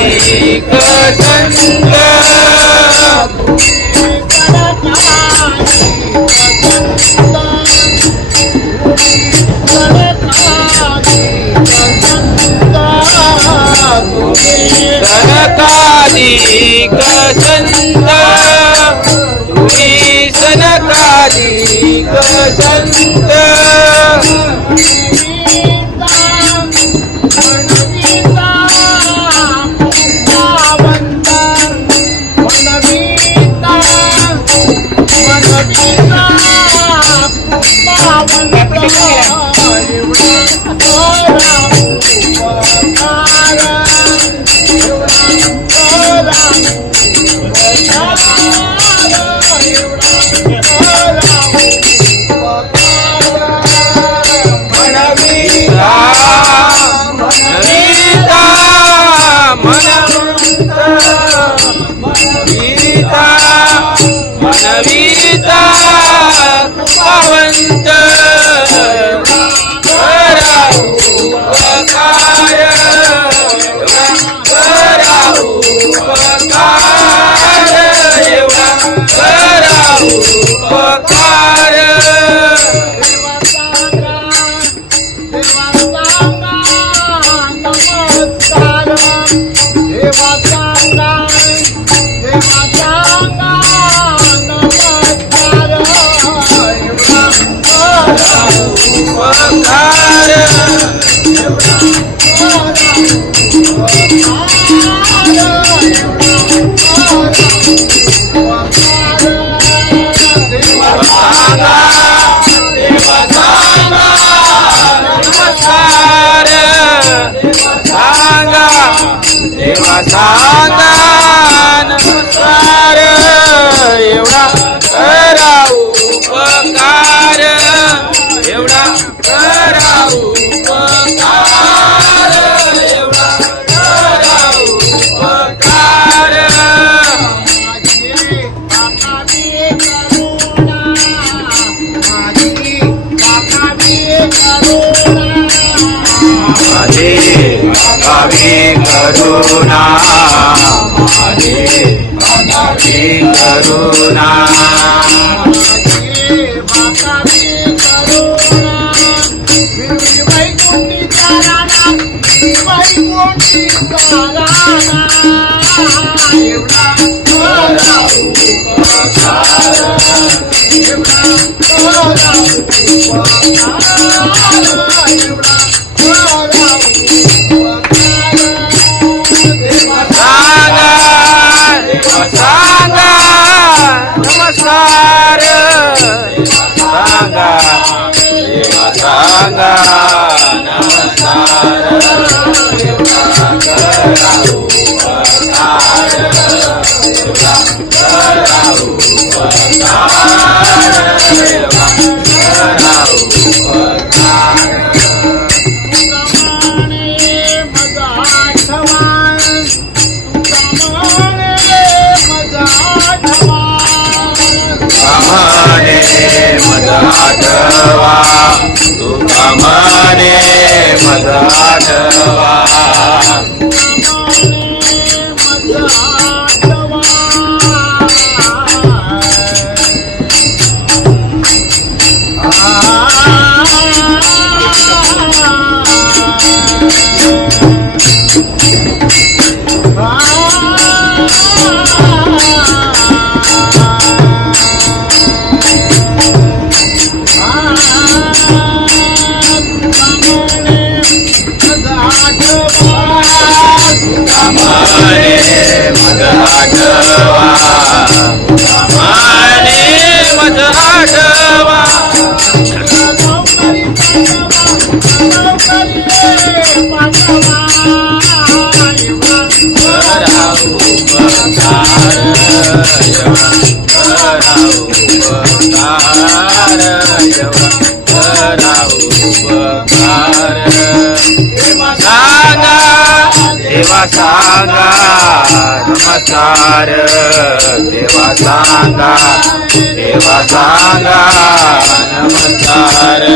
सनकाधिक संत सनकाधिक संत तुम्ही सनकाधिक संत मनवीता कृपावंत करा उपकार करा उपकार एवढा करा उपकार देवा सांगा नमस्कार एवढा करा उपकार एवढा करा उपकार एवढा करा उपकार माझे कावी करुणा माझे कावी करुणा सांगा नमस्कार सांगा देवा सांगा नमस्कार करा उपकार करा उपकार करा उपकार आठवा तुका मने मज आठवा देवा सांगा नमस्कार देवा सांगा नमस्कार